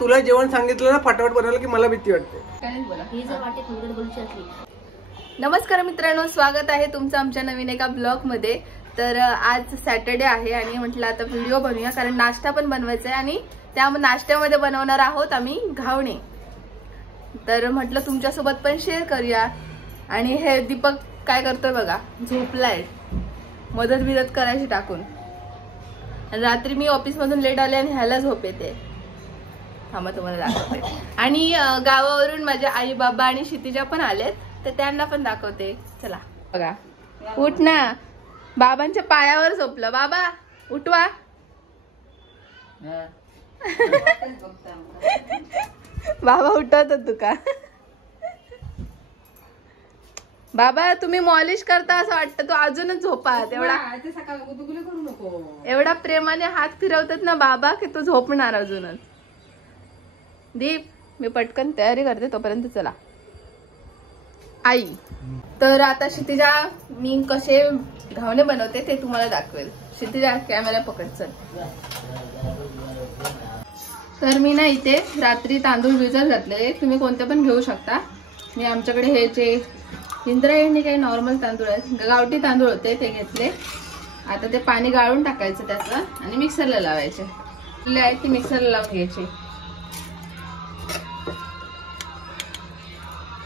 तुला जेवण सांगितलं ना फटाफट बनवलं की मला भीती वाटते. नमस्कार मित्रांनो, स्वागत आहे तुमचं आमच्या नवीन एका ब्लॉग मध्ये. तर आज सॅटर्डे आहे आणि म्हटलं आता व्हिडिओ बनवूया, कारण नाश्ता पण बनवायचा आहे आणि त्या नाश्त्यामध्ये बनवणार आहोत आम्ही घावणे. तर म्हटलं तुमच्यासोबत पण शेअर करूया. आणि हे दीपक काय करतोय बघा, झोपलाय, मदत बिदत करायची टाकून. आणि रात्री मी ऑफिस मधून लेट आले आणि ह्याला झोप येते. थांबा तुम्हाला दाखवते. आणि गावावरून माझ्या आई बाबा आणि क्षितिजा पण आलेत, तर त्यांना पण दाखवते. चला बघा, उठ ना. बाबांच्या पायावर झोपलं. बाबा उठवा. बाबा उठवतात तुका. बाबा तुम्ही मॉलिश करता असं वाटतं, तू अजूनच झोपा. एवढा प्रेमाने हात फिरवतात ना बाबा की तू झोपणार अजूनच. दीप, मी पटकन तयारी करते तोपर्यंत. चला आई. तर आता क्षितिजा मी कसे घावणे बनवते ते तुम्हाला दाखवेल. क्षितिजा कॅमेरा पकड. चल. तर मी ना इथे रात्री तांदूळ भिजत घातले. तुम्ही कोणते पण घेऊ शकता. मी आमच्याकडे हे जे इंद्रायणी काही नॉर्मल तांदूळ आहेत, गावठी तांदूळ होते ते घेतले. आता ते पाणी गाळून टाकायचं त्याचं आणि मिक्सरला लावायचे. आहे ती मिक्सरला लावून घ्यायची.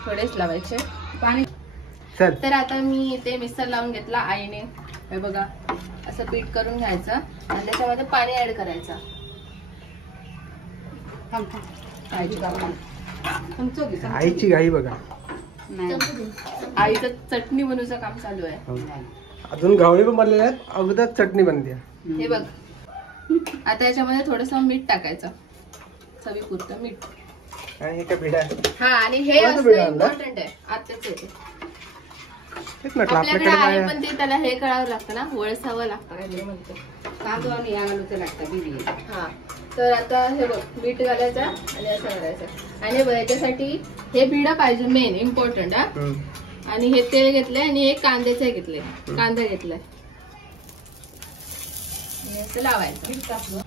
थोडेच लावायचे पाणी. तर आता मी ते मिक्सर लावून घेतला आईने. हे बघा, असं पीठ करून घ्यायचं आणि त्याच्यामध्ये पाणी ऍड करायचं. आईची घाई बघा. आईचं चटणी बनवूचं काम चालू आहे. अजून घावणे पण बनलेले आहेत, अगोदर चटणी बनते. हे बघ, आता याच्यामध्ये थोडस मीठ टाकायचं, चवीपुरतं मीठ. हे काय भिडा आहे? हा, आणि हे इम्पॉर्टंट आहे. आताच येते आपल्याकडे आहे, पण ते त्याला हे करावं लागतं ना, वळसावं लागतं काय म्हणतो. हा, तर आता हे बघ, मीठ घालायचं आणि असं करायचं. आणि याच्यासाठी हे भिडा पाहिजे, मेन इम्पॉर्टंट. हा, आणि हे तेल घेतलंय आणि एक कांद्याचे घेतले, कांदा घेतलाय. असं लावायचं.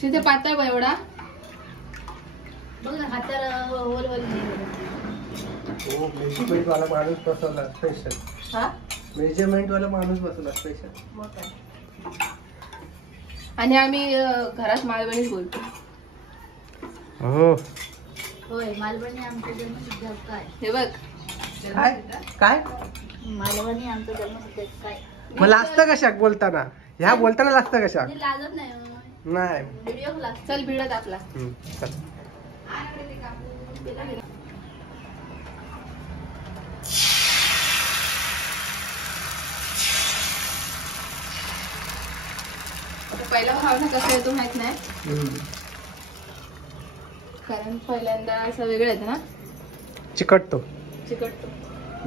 शिथे पातळ बघ एवढा. बघ ना हाताला होल होल. मेजरमेंट वाला माणूस बसवला स्पेशल. हा, मेजरमेंट वाला माणूस बसवला स्पेशल. आणि आम्ही घरात मालवणीच बोलतो. हो होय, मालवणी आमचा जन्मसिद्ध काय. हे बघ, काय काय मालवणी आमचा जन्मसिद्ध काय. मग लागतं कशा बोलताना, ह्या बोलताना लागतं कशा. लागत नाही. व्हिडिओ लाग. चल भिडत आपला. पहिला घावणं कसं येतो माहित नाही, कारण पहिल्यांदा असं वेगळं येतं ना, चिकटतो.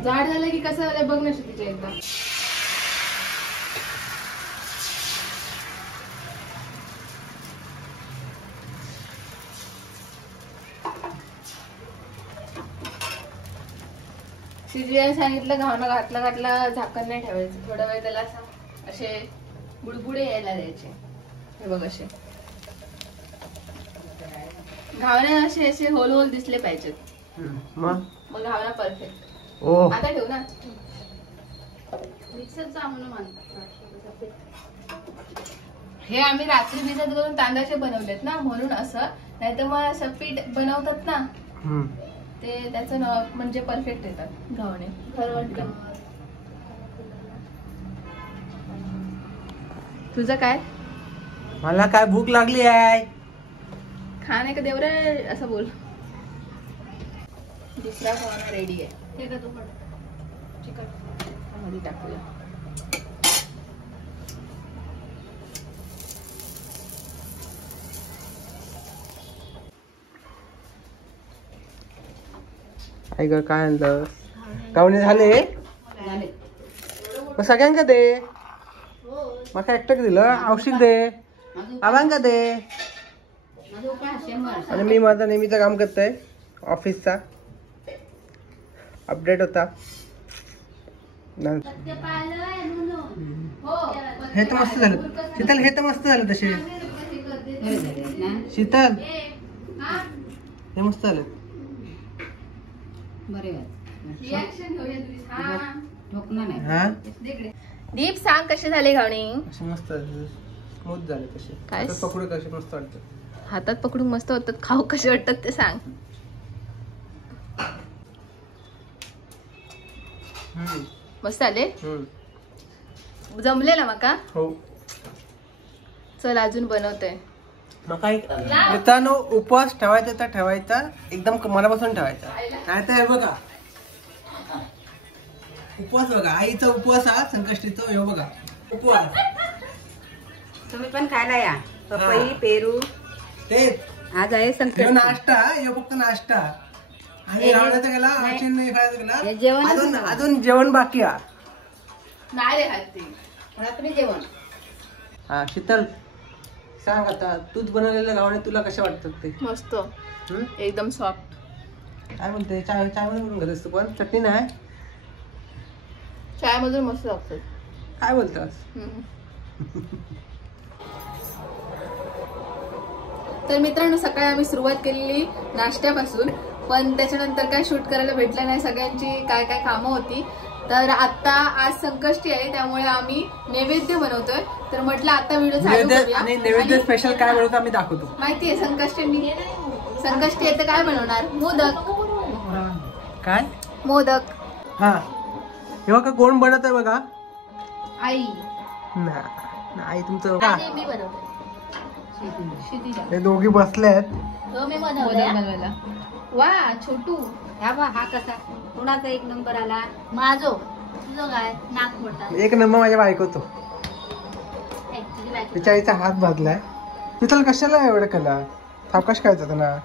जाड झालं की कसं झालं बघ ना तिच्या एकदा. शिजवायला सांगितलं, घावणं घातला झाकण नाही ठेवायचं. थोडा वेळ त्याला असे बुडबुडे यायला द्यायचे. हे बघ, असे घावणे असे असे होल होल दिसले पाहिजेत. मग घावणा परफेक्ट. आता ठेव ना मिक्सरचा. हे आम्ही रात्री भिजत घालून तांदळाचे बनवलेत ना, म्हणून असं. नाही तर मग असं पीठ बनवतात ना, ते त्याचं म्हणजे परफेक्ट येतात घावणे. खरं वाटतं. तुझं काय? मला काय भूक लागली आहे. खा नाही का देव रे, असं बोल. दुसरा घावणा रेडी आहे. हे का तू चिकट मध्ये टाकूया. काय ग, काय आणलं? घावणे झाले मग सगळ्यांका दे. मग एकटक दिलं. औषध दे, आबांका दे. आणि मी माझा नेहमीचं काम करतोय ऑफिसचा. अपडेट होता. हे तर मस्त झालं शीतल, हे तर मस्त झालं. तसे शीतल हे मस्त आले. दीप सांग कशी झाली घावणी. मस्त स्मूथ झाले. कसे काय पकडू कसे मस्त वाटतात. हातात पकडून मस्त होतात. खाऊ कसे वाटतात ते सांग. मस्त आले. जमले ना मका. हो चल अजून बनवतोय. मित्रांनो उपवास ठेवायचा तर ठेवायचा एकदम मनापासून ठेवायचा. नाही तर हे बघा उपवास बघा आईचा उपवास हा संकष्टीचा. हे बघा उपवास तुम्ही पण खायला या. पपई पेरू तेच आज आहे संकष्टी. नाश्ता हे फक्त नाश्ता. आणि रावणाचा गेला अजून जेवण बाकी आहे. नाही रे खाते तुम्ही जेवण. हा शीतल सांग आता तूच बनवलेलं गावणे तुला कसे वाटतात ते. मस्त एकदम सॉफ्ट. काय म्हणते चाय चाय मध्ये बनवून घेत असतो पण चटणी नाही. चाय मधून मस्त लागतात. काय बोलतास. तर मित्रांनो सकाळी आम्ही सुरुवात केलेली नाश्त्यापासून पण त्याच्यानंतर काय शूट करायला भेटलं नाही. सगळ्यांची काय काय कामं होती. तर आता आज संकष्टी आहे त्यामुळे आम्ही नैवेद्य बनवतोय. तर म्हटलं आता व्हिडिओ चालू करूया. आणि नैवेद्य स्पेशल काय बनवतो आम्ही दाखवतो. माहितीये संकष्टी आहे तर काय बनवणार. मोदक. काय मोदक. हा हे बघा कोण बनवत आहे बघा. आई आई तुमचं मी बनवते. हे दोघी बसले आहेत. मी बनवला. वा छोटू हा कसा कुणाचा एक नंबर आला. माझो तुझं काय नाक मोठा. एक नंबर माझ्या बायकोतो. तिच्या हात भाजलाय. तिथं कशाला एवढं केला. सावकाश खायचं ना.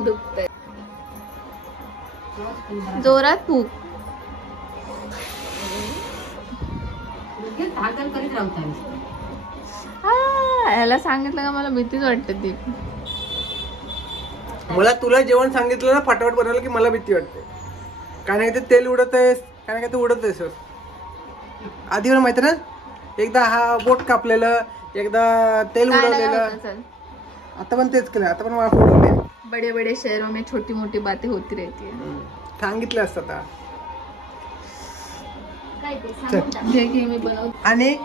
दुखतंय. जोरात फूक. करीत राहतो. याला सांगितलं का मला भीतीच वाटते ती. मला तुला जेवण सांगितलं ना फटाफट बनवलं की मला भीती वाटते. कारण ते तेल उडत आहे. कारण ते उडत आहे सर. आधी मला माहिती ना एकदा हा बोट कापलेलं एकदा तेल उडवलेलं. आता पण तेच केलं. आता पण मला फोडवले. बडे बडे शहरों में छोटी मोठी बातें होती रहती है. सांगितलं असतं आता. मी बनव. आणि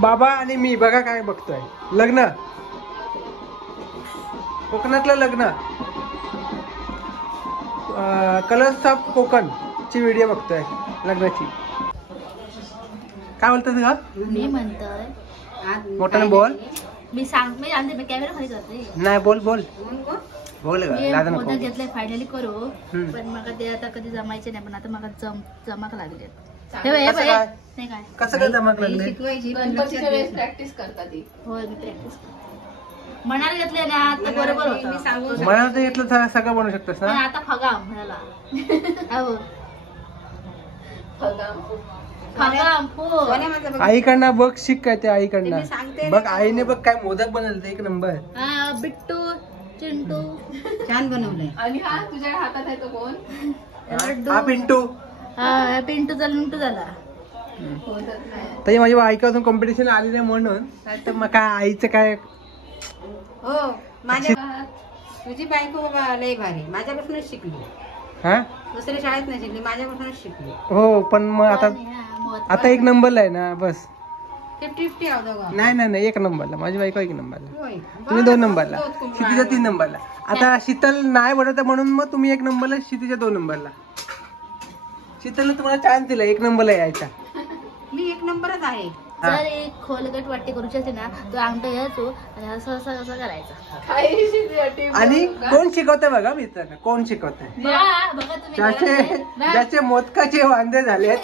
बाबा आणि मी बघा काय बघतोय. लग्न कोकणातलं लग्न कलर्स ऑफ कोकण ची व्हिडिओ बघतोय लग्नाची. काय बोलतोय का. मी म्हणतोय मोठ्याने बोल. मी कॅमेरा खाली करते. नाही बोल बोल बोल. मोदक घेतले फायनली करू. पण मला ते आता कधी जमायचे नाही. पण आता मला जमाक लागले. कसं काय जमाक लागले. प्रॅक्टिस करतात. होय मी प्रॅक्टिस मनाला घेतले ना आता बरोबर होतं. मनाला घेतलं सगळं बनवू शकतोस ना. आता फगाम म्हणाला. आईकडनं बघ शिक काय ते. आईकडनं बघ. आईने बघ काय मोदक बनवलं एक नंबर. बिट्टू चिंटू छान बनवलंय. आणि हा तुझ्या हातात आहे तो कोण. हा पिंटू. हा पिंटूचा लुंटू झाला. तरी माझी बायकातून कॉम्पिटिशन आली नाही म्हणून. तर मग काय आईचं काय. हो माझ्या तुझी बायको बाबा लय भारी. माझ्यापासूनच शिकली. हा दुसऱ्या शाळेत नाही शिकली. माझ्यापासूनच शिकली. हो पण मग आता एक नंबरला आहे ना बस. 50-50 आहो दोघं. नाही एक नंबरला. माझी बायको एक नंबरला. तुम्ही 2 नंबरला. क्षितिजा 3 नंबरला. आता शीतल नाही बनवत म्हणून मग तुम्ही 1 नंबरला. क्षितिजा 2 नंबरला. शीतलने तुम्हाला चान्स दिला 1 नंबरला यायचा. मी 1 नंबरच आहे. जर एक खोलगट वाटी करूची असते ना तो अंगठा घ्यायचो आणि असं असं असं करायचं. आणि कोण शिकवतंय बघा मित्रांनो. कोण शिकवतंय. ज्याचे मोदकाचे वांदे झालेत.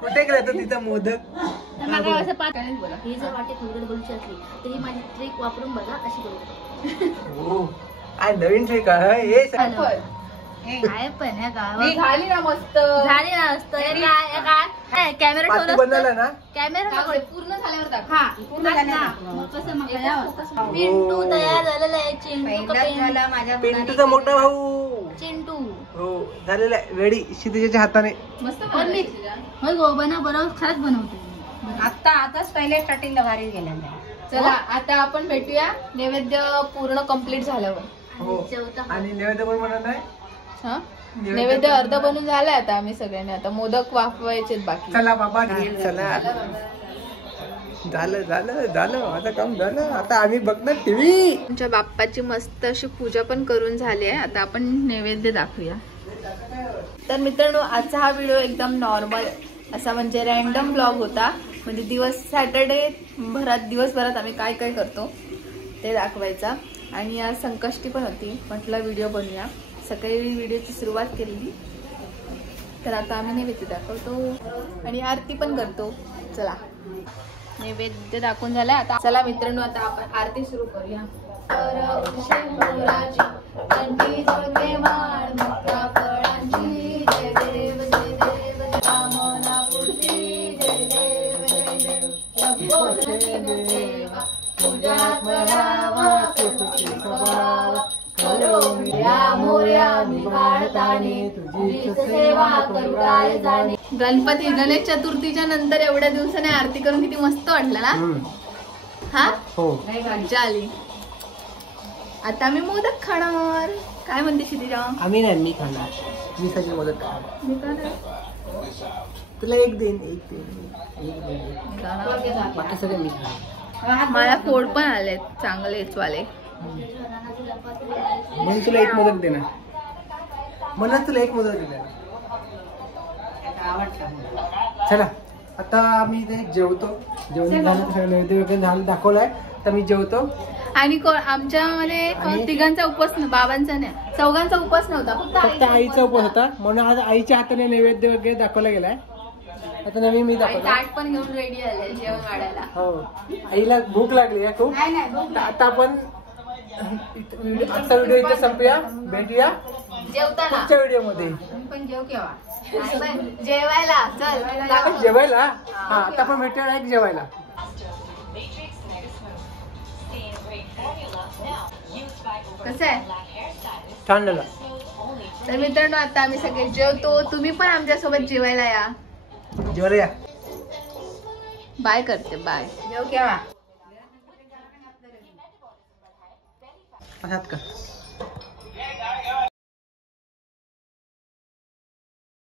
कुठे गेला तर तिचा मोदक. ही जर वाटी खोलगट करूची असली तर ही माझी ट्रिक वापरून बघा अशी करू. काय नवीन ट्रिक आहे. काय पण ह्या गावात झाली ना मस्त. झाली ना मस्त. काय कॅमेरा ठेवला ना. कॅमेरा पूर्ण झाल्यावर हा पूर्ण झाल्यावर पिंटू तयार झालेला आहे. चिंटू पिंटूचा मोठा भाऊ चिंटू हो झालेला आहे रेडी. क्षितिजाच्या हाताने मस्त बनव. बरोबर खरंच बनवते. आताच पहिले स्टार्टिंगला भारी गेल्या. चला आता आपण भेटूया नैवेद्य पूर्ण कंप्लीट झाल्यावर. हो आणि नैवेद्य पण बनवत आहे. हा नैवेद्य अर्ध बनून झालाय आता आम्ही सगळ्यांनी. आता मोदक वाफवायचे बाकी. चला बाबा चला झालं झालं झालं आता काम झालं. आता आम्ही बघणार टीव्ही. आमच्या बाप्पाची मस्त अशी पूजा पण करून झाली आहे. आता आपण नैवेद्य दाखवूया. तर मित्रांनो आजचा हा व्हिडिओ एकदम नॉर्मल असा म्हणजे रॅन्डम ब्लॉग होता. म्हणजे सॅटर्डे दिवसभरात आम्ही काय काय करतो ते दाखवायचा. आणि आज संकष्टी पण होती. म्हटलं व्हिडिओ बनवूया. सकाळी व्हिडिओची सुरुवात केलेली. तर आता आम्ही नैवेद्य दाखवतो आणि आरती पण करतो. चला नैवेद्य दाखवून झालाय. आता चला मित्रांनो आता आपण आरती सुरू करूया. गणपती गणेश चतुर्थीच्या नंतर एवढ्या दिवसाने आरती करून किती मस्त वाटलं ना. हा हो मजा आली. आता मी मोदक खाणार. काय म्हणते श्रीराम? आम्ही नाही मी खाणार. मी सगळे मोदक खाणार. मी खाणार. तुला एक देईन बाकी सगळे मी खाणार. मला फोड पण आले चांगलेच वाले. म्हणून तुला एक मोदक देणार. मला तुला एक मोदक देणार. चला आता आम्ही इथे जेवतो. जेवण झालं सगळं नैवेद्य वगैरे झालं दाखवलाय. तर मी जेवतो. आणि आमच्यामध्ये तिघांचा उपवास बाबांचा नाही चौघांचा उपवास नव्हता. फक्त आईचा उपवास होता. म्हणून आज आईच्या हाताने नैवेद्य वगैरे दाखवला गेलाय. आता नवीन मी दाखवतो. ताट पण घेऊन रेडी आले जेवण वाढायला. हो आईला भूक लागली आहे खूप. आता आपण आजचा व्हिडिओ इथे संपूया. भेटूया जेवताना पुढच्या व्हिडिओ मध्ये. पण जेव केव्हा? जेवायला चल जेवायला. हा आता आपण भेटूया एक जेवायला. कसं आहे? छान झालं. तर मित्रांनो आता आम्ही सगळे जेवतो. तुम्ही पण आमच्यासोबत जेवायला या. जेवायला या. बाय करते. बाय. जेव केव्हा? असात का